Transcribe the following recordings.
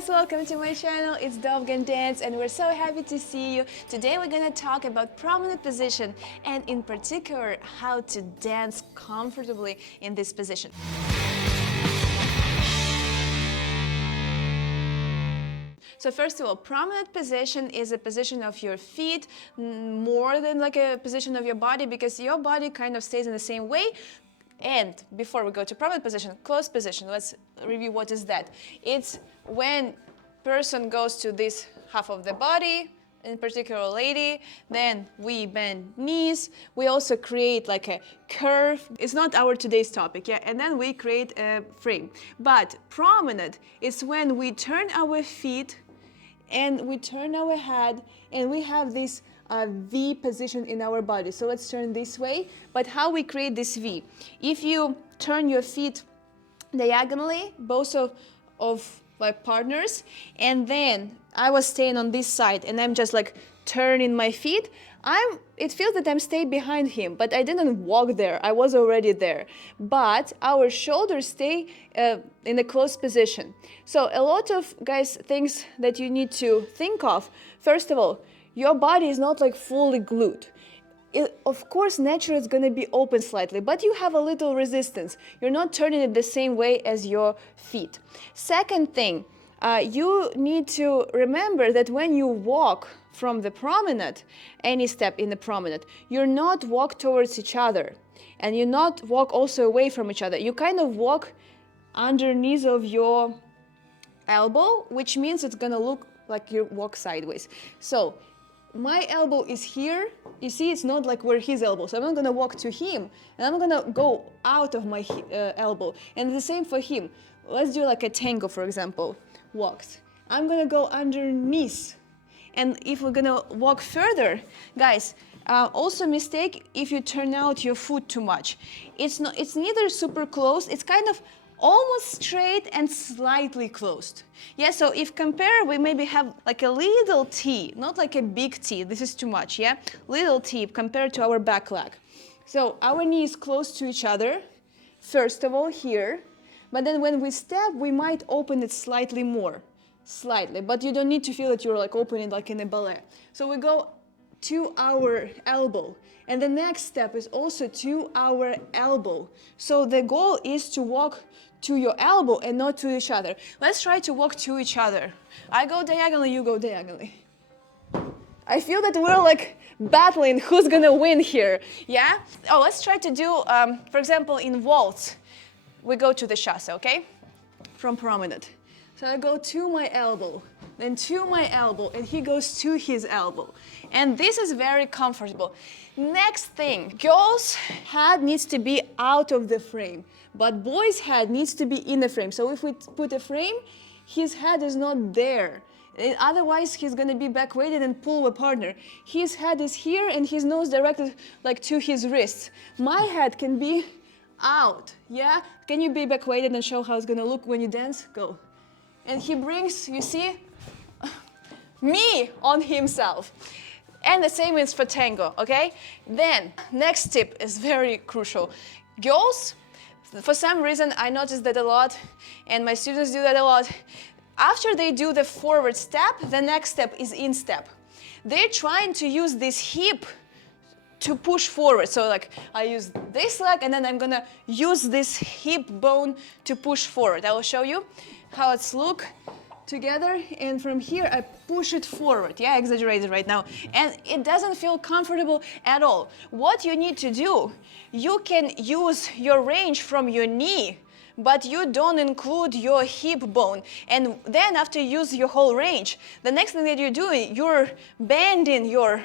guys, welcome to my channel. It's Dovgan Dance and we're so happy to see you. Today we're gonna talk about promenade position and in particular how to dance comfortably in this position. So first of all, promenade position is a position of your feet more than like a position of your body because your body kind of stays in the same way. And before we go to promenade position, closed position, let's review what is that. It's when person goes to this half of the body, in particular lady, then we bend knees, we also create like a curve. It's not our today's topic, yeah, and then we create a frame. But promenade is when we turn our feet and we turn our head and we have this V position in our body. So let's turn this way. But how we create this V? If you turn your feet diagonally, both of like partners, and then I was staying on this side and I'm just like turning my feet, it feels that I'm staying behind him, but I didn't walk there, I was already there. But our shoulders stay in a closed position. So a lot of things that you need to think of. First of all, your body is not like fully glued. Of course, naturally it's going to be open slightly, but you have a little resistance. You're not turning it the same way as your feet. Second thing, you need to remember that when you walk from the promenade, any step in the promenade, you're not walk towards each other, and you not walk also away from each other. You kind of walk underneath of your elbow, which means it's going to look like you walk sideways. So my elbow is here, you see, it's not like where his elbow, so I'm not gonna walk to him, and I'm gonna go out of my elbow, and the same for him. Let's do like a tango, for example, walks. I'm gonna go underneath, and if we're gonna walk further, guys, also mistake if you turn out your foot too much. It's neither super close, it's kind of almost straight and slightly closed. Yeah, so if compare, we maybe have like a little T, not like a big T, this is too much, yeah? Little T compared to our back leg. So our knee is close to each other, first of all here, but then when we step, we might open it slightly more, slightly, but you don't need to feel that you're like opening like in a ballet. So we go to our elbow, and the next step is also to our elbow. So the goal is to walk to your elbow and not to each other. Let's try to walk to each other. I go diagonally, you go diagonally. I feel that we're like battling who's gonna win here, yeah? Oh, let's try to do, for example, in waltz, we go to the chasse, okay? From promenade. So I go to my elbow, then to my elbow, and he goes to his elbow. And this is very comfortable. Next thing, girl's head needs to be out of the frame, but boy's head needs to be in the frame. So if we put a frame, his head is not there. Otherwise, he's gonna be back-weighted and pull a partner. His head is here and his nose directed like to his wrists. My head can be out, yeah? Can you be back-weighted and show how it's gonna look when you dance? Go. And he brings, you see, me on himself. And the same is for tango, okay? Then, next tip is very crucial. Girls, for some reason, I noticed that a lot, and my students do that a lot. After they do the forward step, the next step is instep. They're trying to use this hip to push forward. So like, I use this leg, and then I'm gonna use this hip bone to push forward. I will show you how it's look together, and from here I push it forward. Yeah, I exaggerated right now. And it doesn't feel comfortable at all. What you need to do, you can use your range from your knee, but you don't include your hip bone. And then after you use your whole range, the next thing that you're doing, you're bending your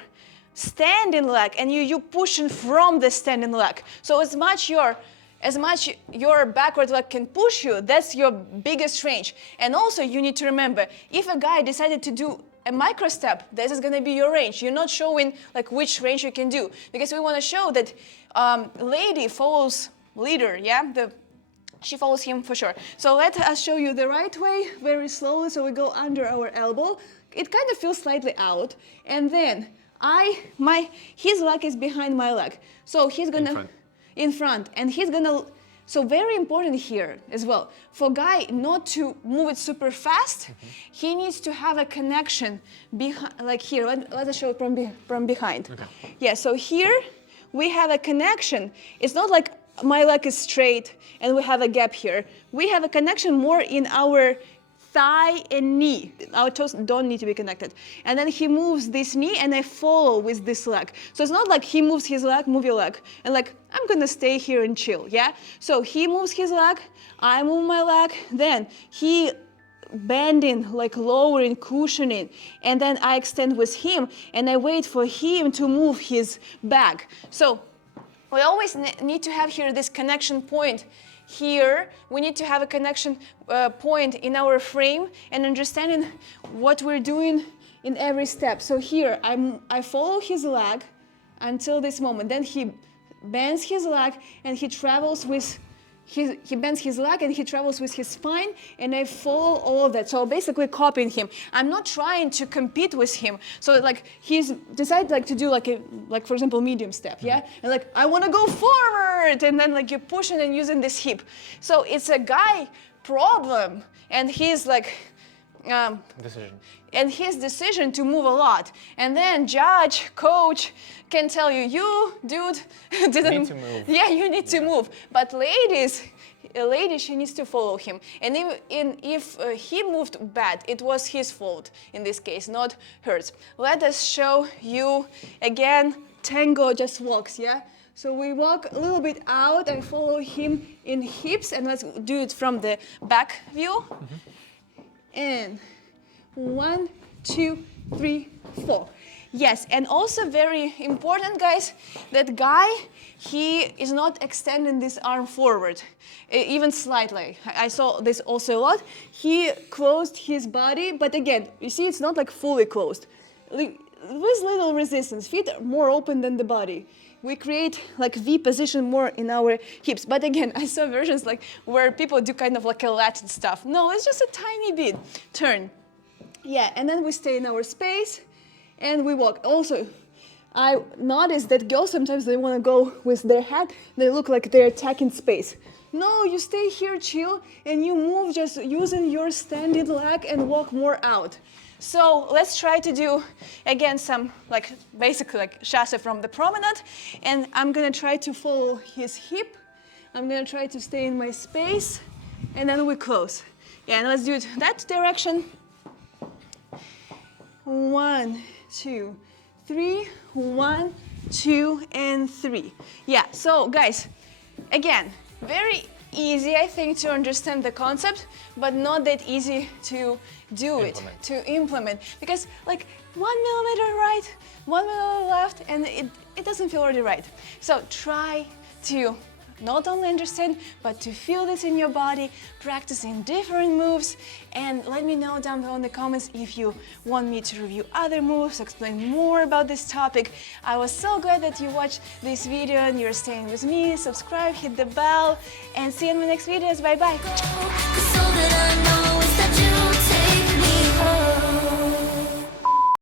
standing leg and you pushing from the standing leg. So as much your backward leg can push you, that's your biggest range. And also you need to remember, if a guy decided to do a micro step, this is gonna be your range. You're not showing like which range you can do, because we wanna show that lady follows leader, yeah? She follows him for sure. So let us show you the right way, very slowly. So we go under our elbow. It kind of feels slightly out. And then his leg is behind my leg. So he's gonna, in front, and he's gonna So very important here as well, for guy not to move it super fast, he needs to have a connection behind, like here, let us show it from behind. Okay. Yeah, so here we have a connection. It's not like my leg is straight and we have a gap here. We have a connection more in our thigh and knee. Our toes don't need to be connected. And then he moves this knee and I follow with this leg. So it's not like he moves his leg, move your leg, and like, I'm gonna stay here and chill, yeah? So he moves his leg, I move my leg, then he bending, like lowering, cushioning, and then I extend with him and I wait for him to move his back. So we always need to have here this connection point. Here, we need to have a connection point in our frame and understanding what we're doing in every step. So here, I follow his leg until this moment. Then he bends his leg and he travels with he bends his leg and he travels with his spine, and I follow all of that. So basically copying him. I'm not trying to compete with him. So like he's decided like to do like for example medium step, yeah? And like I want to go forward, and then like you're pushing and using this hip. So it's a guy problem, and he's like his decision to move a lot. And then judge, coach can tell you, you, dude, didn't need to move. Yeah, you need to move. But a lady, she needs to follow him. And if he moved bad, it was his fault in this case, not hers. Let us show you again, tango just walks, yeah? So we walk a little bit out and follow him in hips, and let's do it from the back view. And 1, 2, 3, 4. Yes, and also very important, guys, that guy, he is not extending this arm forward, even slightly. I saw this also a lot. He closed his body, but again, you see, it's not like fully closed. With little resistance, feet are more open than the body. We create like V position more in our hips. But again, I saw versions like where people do kind of like a Latin stuff. No, it's just a tiny bit. Turn. Yeah, and then we stay in our space and we walk. Also, I noticed that girls sometimes they want to go with their head. They look like they're attacking space. No, you stay here, chill, and you move just using your standing leg and walk more out. So let's try to do again some like basically like chasse from the promenade, and I'm gonna try to follow his hip. I'm gonna try to stay in my space, and then we close. Yeah, and let's do it that direction. 1, 2, 3. 1, 2, and 3. Yeah. So guys, again, very easy, I think, to understand the concept, but not that easy to do it, to implement. Because like 1 millimeter right, 1 millimeter left, and it doesn't feel already right. So try to not only understand, but to feel this in your body, practicing different moves, and let me know down below in the comments if you want me to review other moves, explain more about this topic. I was so glad that you watched this video and you're staying with me. Subscribe, hit the bell, and see you in my next videos. Bye bye.